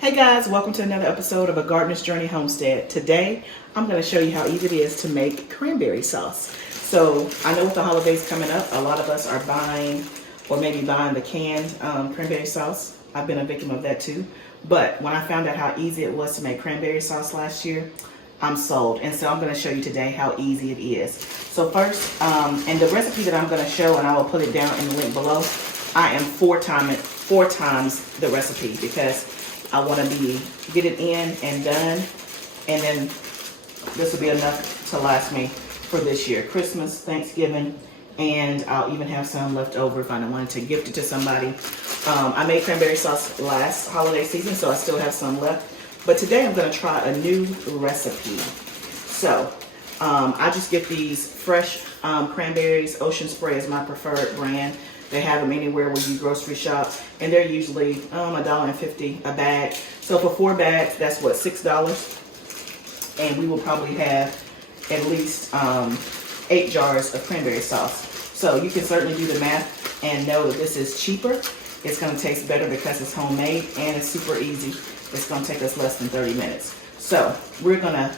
Hey guys, welcome to another episode of A Gardener's Journey Homestead. Today, I'm going to show you how easy it is to make cranberry sauce. So, I know with the holidays coming up, a lot of us are buying, or maybe buying the canned cranberry sauce. I've been a victim of that too. But when I found out how easy it was to make cranberry sauce last year, I'm sold. And so I'm going to show you today how easy it is. So first, and the recipe that I'm going to show, and I will put it down in the link below, I am four times the recipe because I want to get it in and done, and then this will be enough to last me for this year. Christmas, Thanksgiving, and I'll even have some left over if I wanted to gift it to somebody. I made cranberry sauce last holiday season, so I still have some left. But today I'm going to try a new recipe. So I just get these fresh cranberries. Ocean Spray is my preferred brand. They have them anywhere where you grocery shop, and they're usually $1.50 a bag. So for 4 bags, that's what, $6, and we will probably have at least 8 jars of cranberry sauce. So you can certainly do the math and know that this is cheaper. It's going to taste better because it's homemade, and it's super easy. It's going to take us less than 30 minutes. So we're going to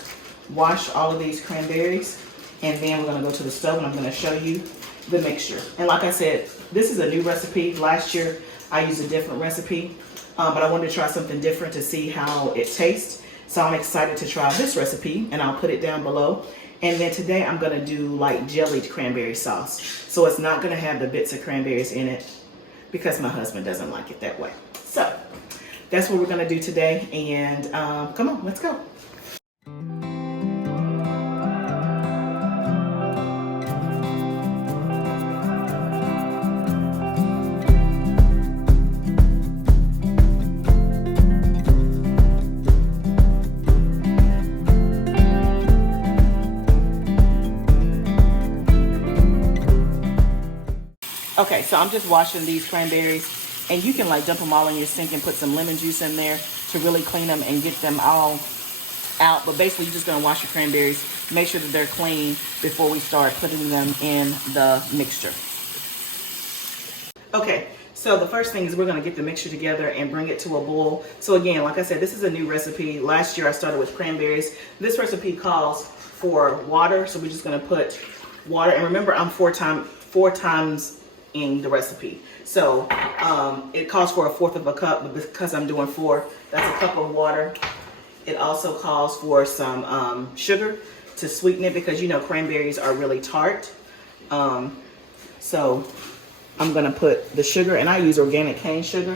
wash all of these cranberries, and then we're going to go to the stove, and I'm going to show you the mixture. And like I said, this is a new recipe. Last year I used a different recipe, but I wanted to try something different to see how it tastes. So I'm excited to try this recipe, and I'll put it down below. And then today I'm going to do like jellied cranberry sauce. So it's not going to have the bits of cranberries in it because my husband doesn't like it that way. So that's what we're going to do today. And come on, let's go. Okay, so I'm just washing these cranberries, and you can like dump them all in your sink and put some lemon juice in there to really clean them and get them all out. But basically, you're just going to wash your cranberries, make sure that they're clean before we start putting them in the mixture. Okay, so the first thing is we're going to get the mixture together and bring it to a boil. So again, like I said, this is a new recipe. Last year I started with cranberries. This recipe calls for water, so we're just going to put water. And remember, I'm four times in the recipe. So it calls for 1/4 of a cup, but because I'm doing 4, that's a cup of water. It also calls for some sugar to sweeten it because you know cranberries are really tart. So I'm gonna put the sugar, and I use organic cane sugar.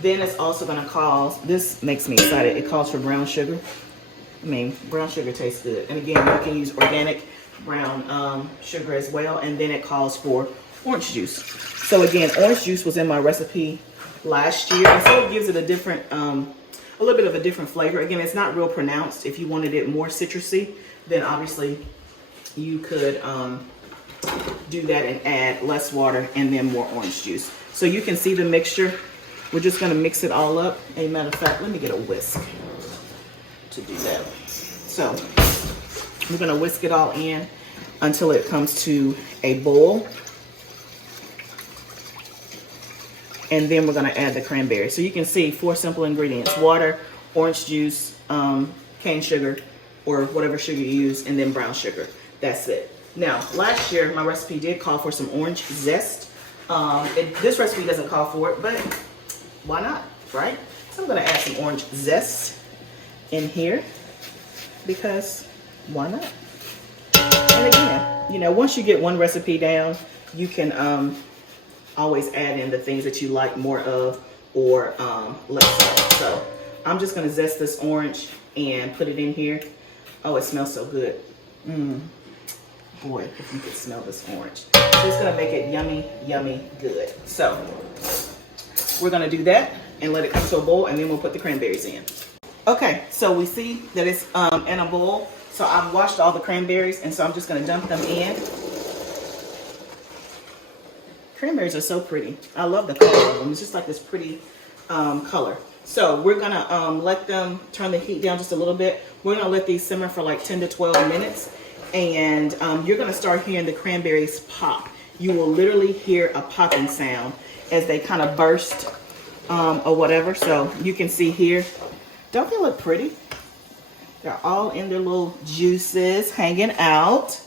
Then it's also gonna cause, this makes me excited, it calls for brown sugar. I mean, brown sugar tastes good. And again, you can use organic brown sugar as well. And then it calls for orange juice. So again, orange juice was in my recipe last year, and so it gives it a different, a little bit of a different flavor. Again, it's not real pronounced. If you wanted it more citrusy, then obviously you could do that and add less water and then more orange juice. So you can see the mixture. We're just going to mix it all up. As a matter of fact, let me get a whisk to do that. So we're going to whisk it all in until it comes to a boil. And then we're going to add the cranberry. So you can see 4 simple ingredients: water, orange juice, cane sugar, or whatever sugar you use, and then brown sugar. That's it. Now, last year, my recipe did call for some orange zest. This recipe doesn't call for it, but why not, right? So I'm going to add some orange zest in here because why not? And again, you know, once you get one recipe down, you can always add in the things that you like more of or less of. So I'm just going to zest this orange and put it in here. Oh, it smells so good. Boy, if you could smell this orange. So it's going to make it yummy, yummy good. So we're going to do that and let it come to a boil, and then we'll put the cranberries in. Okay, so we see that it's in a bowl. So I've washed all the cranberries, and so I'm just going to dump them in. Cranberries are so pretty. I love the color of them. It's just like this pretty color. So we're gonna let them turn the heat down just a little bit. We're gonna let these simmer for like 10 to 12 minutes. And you're gonna start hearing the cranberries pop. You will literally hear a popping sound as they kind of burst or whatever. So you can see here, don't they look pretty? They're all in their little juices hanging out,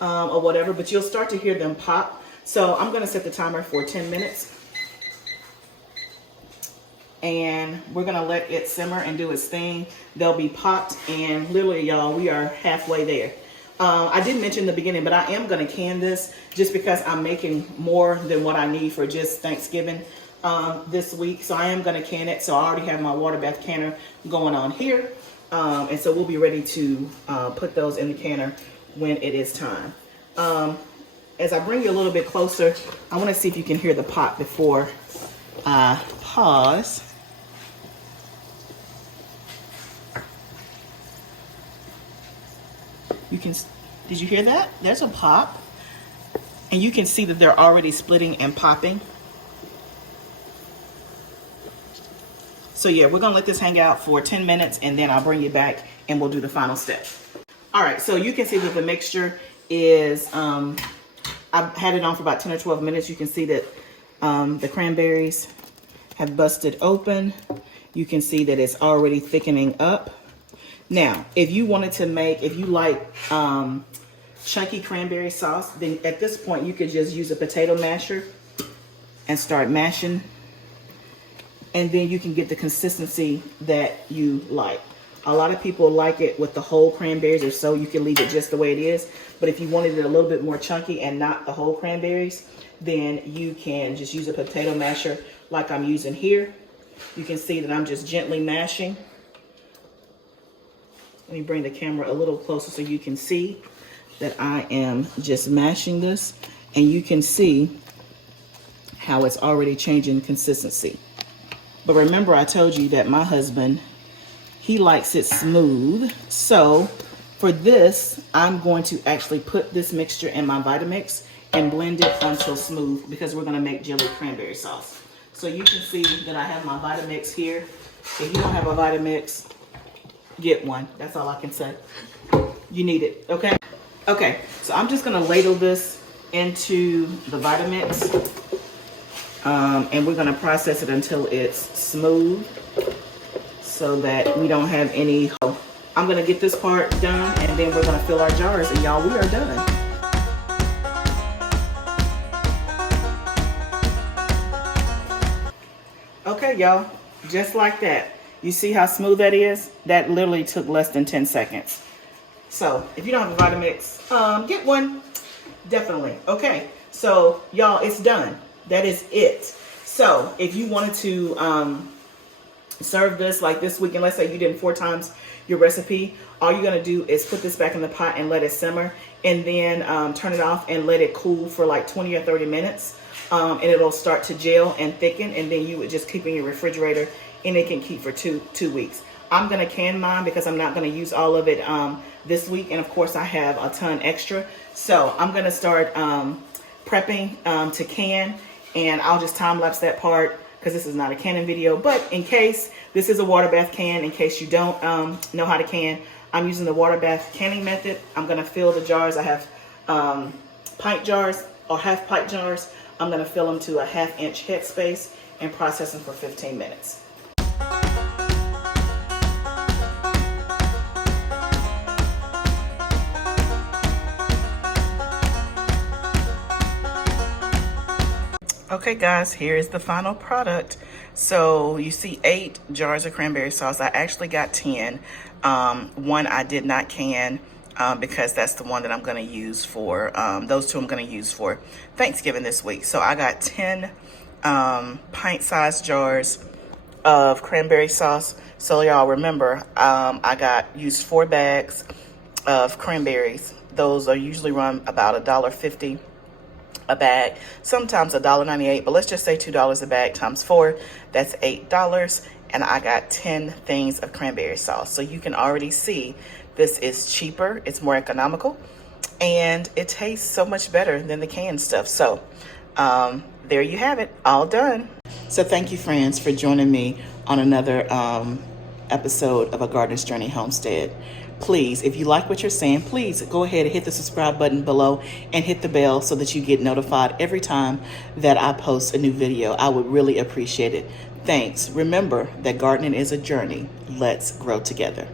or whatever, but you'll start to hear them pop. So I'm gonna set the timer for 10 minutes. And we're gonna let it simmer and do its thing. They'll be popped, and literally, y'all, we are halfway there. I didn't mention in the beginning, but I am gonna can this just because I'm making more than what I need for just Thanksgiving this week. So I am gonna can it. So I already have my water bath canner going on here. And so we'll be ready to put those in the canner when it is time. As I bring you a little bit closer, I wanna see if you can hear the pop before I pause. Did you hear that? There's a pop. And you can see that they're already splitting and popping. So yeah, we're gonna let this hang out for 10 minutes and then I'll bring you back and we'll do the final step. All right, so you can see that the mixture is, I've had it on for about 10 or 12 minutes. You can see that the cranberries have busted open. You can see that it's already thickening up. Now, if you wanted to make, if you like chunky cranberry sauce, then at this point you could just use a potato masher and start mashing. And then you can get the consistency that you like. A lot of people like it with the whole cranberries, or so you can leave it just the way it is. But if you wanted it a little bit more chunky and not the whole cranberries, then you can just use a potato masher like I'm using here. You can see that I'm just gently mashing. Let me bring the camera a little closer so you can see that I am just mashing this. And you can see how it's already changing consistency. But remember, I told you that my husband, he likes it smooth. So for this, I'm going to actually put this mixture in my Vitamix and blend it until smooth, because we're gonna make jelly cranberry sauce. So you can see that I have my Vitamix here. If you don't have a Vitamix, get one. That's all I can say. You need it, okay? Okay, so I'm just gonna ladle this into the Vitamix. And we're gonna process it until it's smooth so that we don't have any. I'm gonna get this part done and then we're gonna fill our jars, and y'all, we are done. Okay, y'all, just like that. You see how smooth that is? That literally took less than 10 seconds. So if you don't have a Vitamix, get one, definitely. Okay, so y'all, it's done. That is it. So if you wanted to serve this like this weekend, let's say you did 4 times your recipe, all you're gonna do is put this back in the pot and let it simmer, and then turn it off and let it cool for like 20 or 30 minutes. And it'll start to gel and thicken, and then you would just keep it in your refrigerator, and it can keep for two weeks. I'm gonna can mine because I'm not gonna use all of it this week, and of course I have a ton extra. So I'm gonna start prepping to can. And I'll just time lapse that part because this is not a canning video. But in case, this is a water bath can. In case you don't know how to can, I'm using the water bath canning method. I'm going to fill the jars. I have pint jars or half pint jars. I'm going to fill them to a 1/2 inch headspace and process them for 15 minutes. Okay guys, here is the final product. So you see 8 jars of cranberry sauce. I actually got 10. One I did not can because that's the one that I'm gonna use for, those 2 I'm gonna use for Thanksgiving this week. So I got 10 pint-sized jars of cranberry sauce. So y'all remember, I used 4 bags of cranberries. Those are usually run about $1.50 a bag, sometimes $1.98, but let's just say $2 a bag times 4, that's $8, and I got 10 things of cranberry sauce. So you can already see this is cheaper, it's more economical, and it tastes so much better than the canned stuff. So there you have it, all done. So thank you, friends, for joining me on another episode of A Gardener's Journey Homestead. Please, if you like what you're saying, please go ahead and hit the subscribe button below and hit the bell so that you get notified every time that I post a new video. I would really appreciate it. thanks. Remember that gardening is a journey. Let's grow together.